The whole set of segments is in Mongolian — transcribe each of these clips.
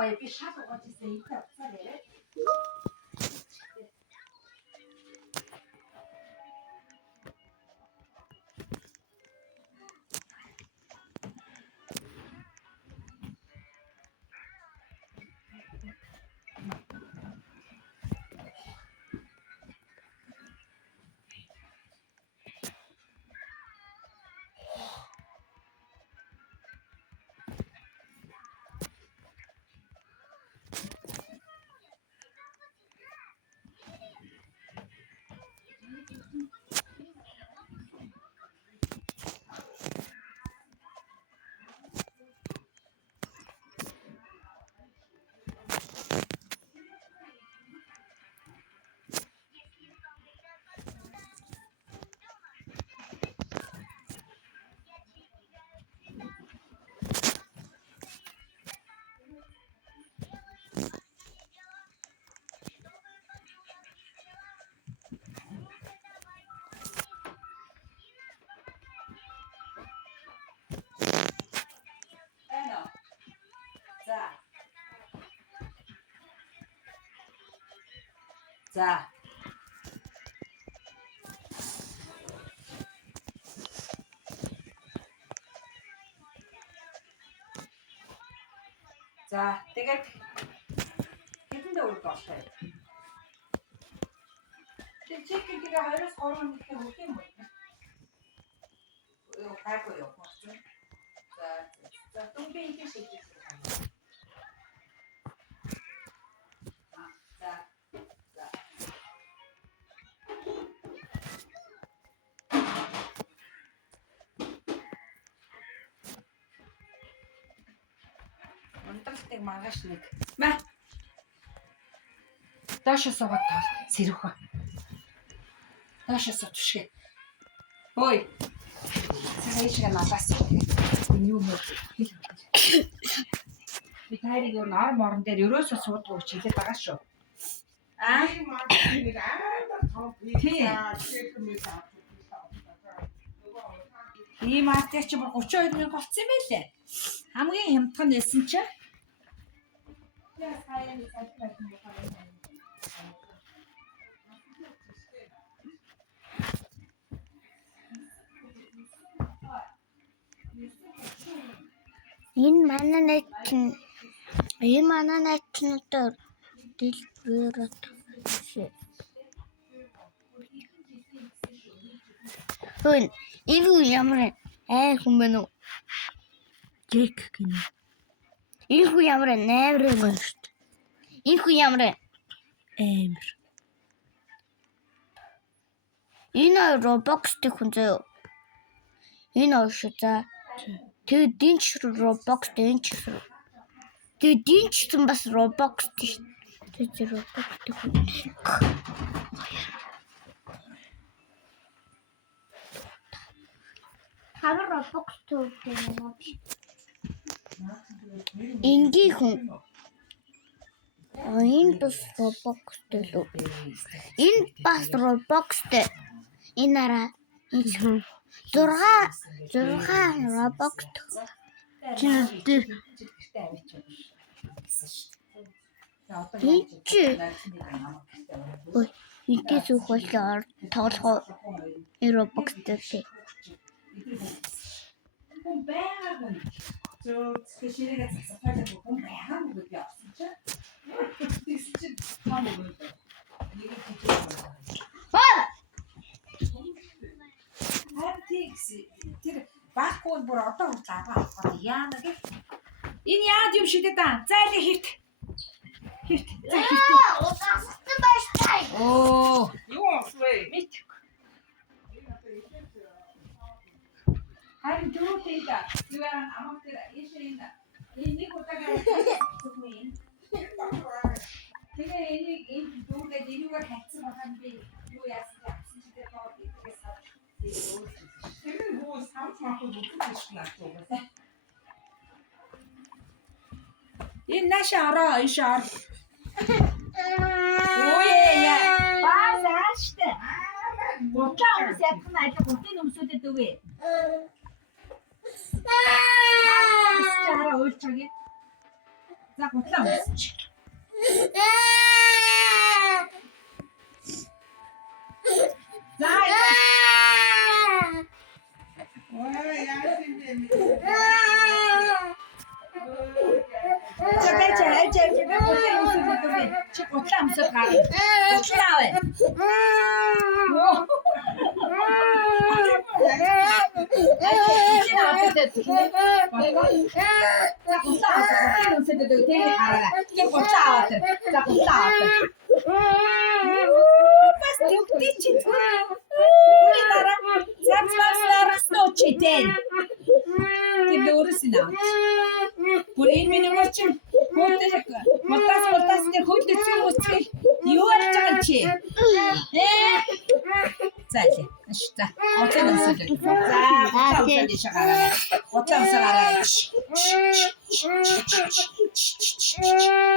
гоё би шал угааж ирсэн их авцаар яриа. За. За, тэгээд хэдэндээ үрд болтой. Тэгээд чекин тэгээ 2-3 минут хөх юм уу? Гайгүй юу? За, дүнгийн их шийдэж байна. За. Ундралтыг маргааш нэг. Маа. Даашаа суугаад тал сэрвэх ба. Даашаа суу түшгэ. Ой. Цаашаа надаас юу юм бэ? Би тайрыг юу нор морон дээр ерөөсөө суудгүй ч хэлээд байгаа шүү. Ийм артич ч 32 мянга болцсон юм байлээ. Хамгийн хямдхан нэлсэн чи. Энэ манай найчнуудаар дэлбэрээд Хөөе, энэ ямар хүн бэ нөө? Жек гинэ. Энэ хүн ямар нээр юм бэ? Энэ хүн ямар амир. Энэ Roblox-тэй хүн зөө. Энэ ошоо за. Тэгээд динч Roblox-тэй энэ ч. Тэгээд динчсэн бас Roblox-тэй шүү. Тэгээд Roblox-тэй хүн. Хавар Roblox-тэй юм. Ингийн хүн. Энэ бас Roblox-тэй л үү? Энэ бас Roblox-тэй. Энэ араа энэ хүн 6 Roblox-тэй. Чи ой, идэс ухаалаар тоглох Roblox-тэй. Хүн байгааг нь. Спешиалигээ засахтай хүн байгааг нь би авсан чи. Тэгсэн чи тань өгөө. Нэг тэр баахгүй бүр одоо хүртэл аваа яана гэх. Энэ яад юм шидэд аа. Зайлаа хэрт. Удастай байштай. Оо, юу вэ? Мэд. Харин түрүүтэй да. Юу амаг тэр ийшээ энэ нэг удаагаар зүгмээ. Тэгээ энэ дүүгээ дэрүүгээр хайцсан байгаа би юу яасан чи тэр тоо итгэс авч. Тэр юу савч махгүй бүтгэж шнаа. Энэ наша ороо ишаар. Ой баасааште. Бодлоо хүмүүс ятган ажиг үнтэй нөмсөдөд үгүй. Чара уйлчаги. За гутлаа өмсч. За. Ой яасан бэ? Чи гутлаа өмсөж гараа. Гутлаа аваа.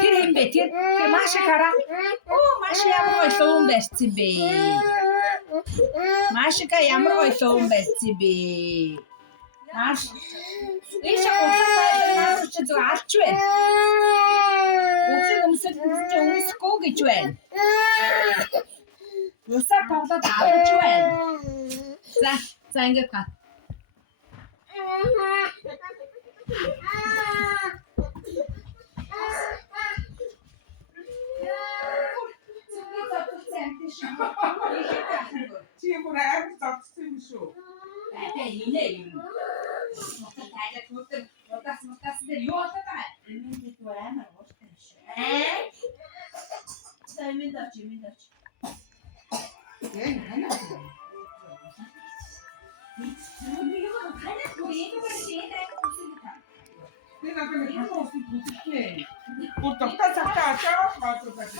Тэр юм бэ? Тэр маш их хараа. Оо маш ямар гоё луун барьсан бэ. Машика ямар гоё луун барьсан бэ. Маш ийш гутлаа чи зөв алч вэ. Гутлаа өмсөж өмсөхгүй гэж байна. Усаа тоглоод авч байна. За ингэж гад. Чи бүрээр зовсон юм шүү. Бай инээ юм. Моtor тайлаа түтэн удаас дээр юу болоод байгаа юм? Миний зүгээр амар ууштай шүү. Таймын давч. Яа нана. Нэг апын хатаас бүтэхгүй. Бүр тогтоо цагтаа очоо маадруулаад.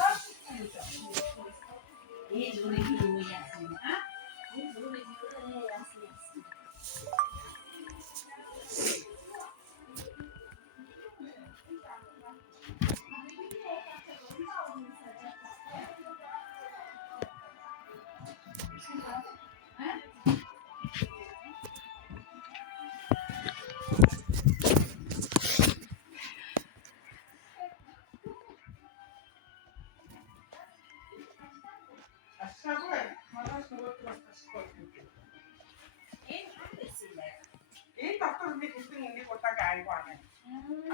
Зүгээр юу яасан а? Зүгээр яасан. Энэ доктор нэг хэсэг нэг удаа гайгүй байна.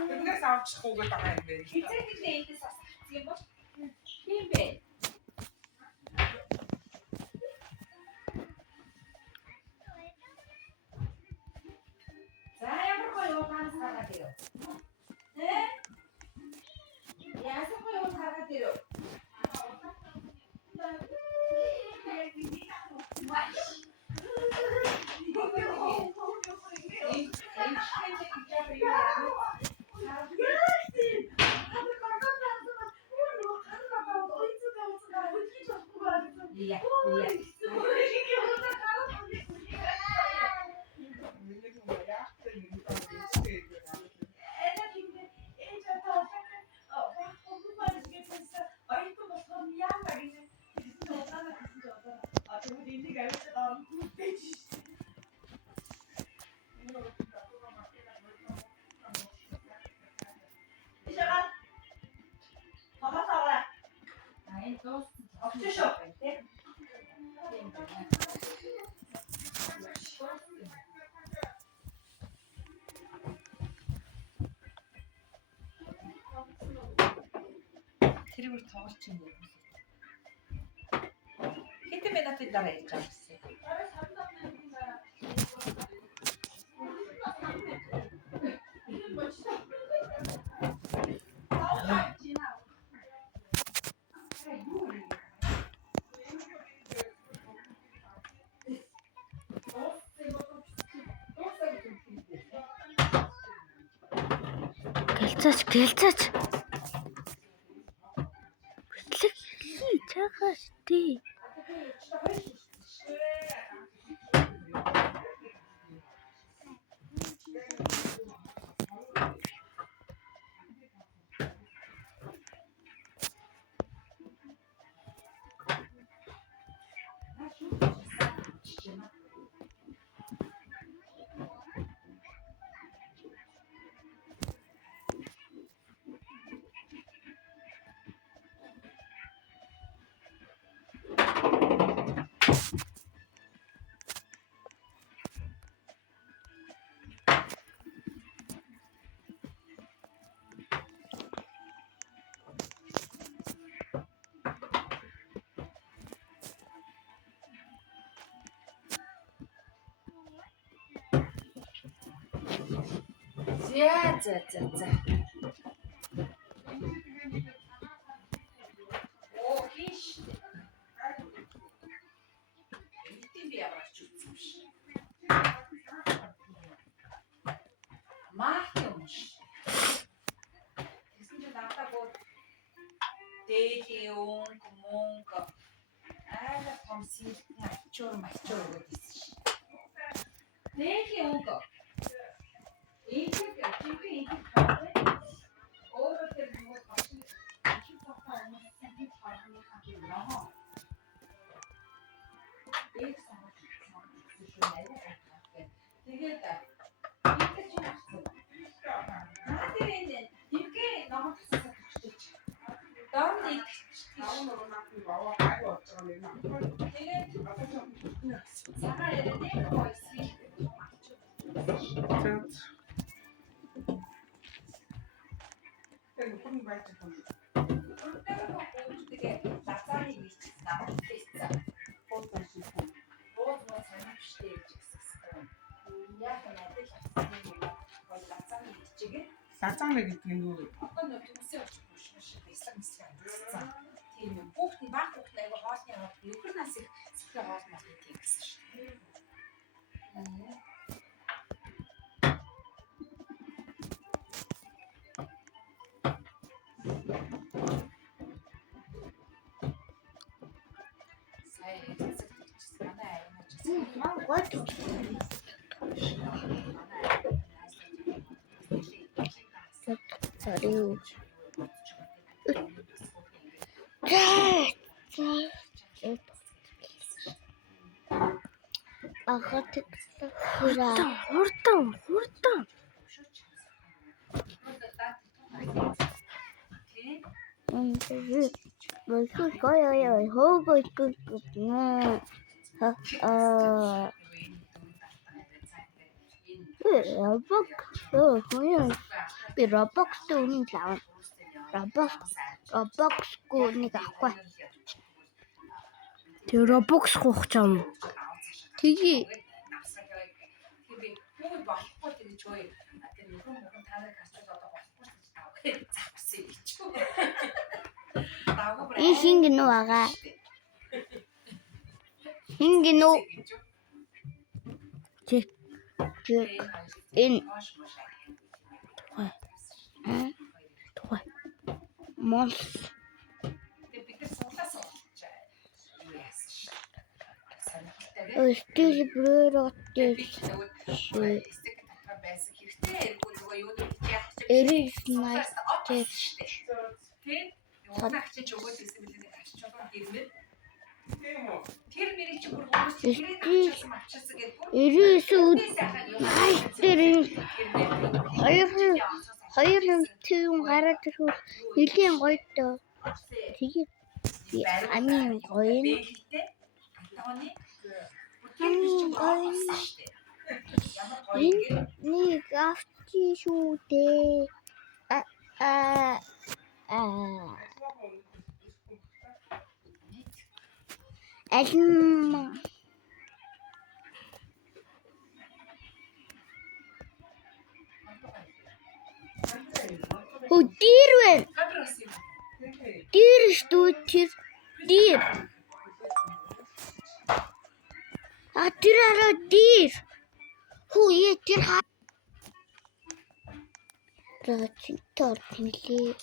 Тэрнээс авчихгүй байгаа юм байна. Эцэг эндээс асах юм бол тийм бэ. За ямар гоё угаан сараад ирв. Яасан гоё угаан сараад ирв. Iya. Тэр тоглож юм уу? Хэдэн минутын дараа ирж байгаа гэсэн. Гэлцэж. Битлэг хий чагаш тий. За. Оо хийш. Энд би яваач үзсэн биш. Мах юм ш. Тэгсэн чинь надад бүр дээлийн мөнгө аа том сэлтэн ачуур өгөөд ирсэн ш. Дээлийн мөнгө. Ийм өөрөө тэр нөгөө башин тохоо өмнөсөн би харахны хатыг наа. Тэгээд тэгээд Лазанга гэдэг нь юу вэ? одоо нэг төсөө очиж бяцлаг мэсгээ амжсан. Тийм юм. Хүүхдийн баг хүүхдийн аяга хоолны яваад нөхөр нас их сэтгэл хоолмол гэдэг гэсэн шүү дээ. Сая эцэг манай аймаг Сариу. Ахатик хура. Хурдан. Ой, хөөгүй. Би Roblox-тэй үнэн л авна. Roblox-гүй нэг авахгүй. Тэр Roblox гоох ч юм. Тэгээ. би юу болохгүй гэж чой. Тэр нөхөн таныг хачаад одоо болохгүй гэж таах. Завсан гэж. Энэ хин гинөө байгаа. Хин гинөө. Чек. Энэ тухай. Мол. бид нар суулаа юу яасан ш. Стил брөөтэй. Стик татвар байсан хэрэгтэй. Нөгөө юу нэг яах гэж Эрис тийм. Юунах чи өгөөд ирсэн билээ аччихсан гэрмээр. Тийм үү? Тэр мэрийг чи бүр хүмүүс тэрийг авчихсан гэдэг. Эрис хоёр тийм гараад ирвэл нэлийн гоё доо. Тэгээд амин гоё. Нэг авчи шүү дээ. Алим Дир. Дир шүү тэр. Дир. Тэр араа дир. Хүү тэр ха. За чи төр тэнлээ.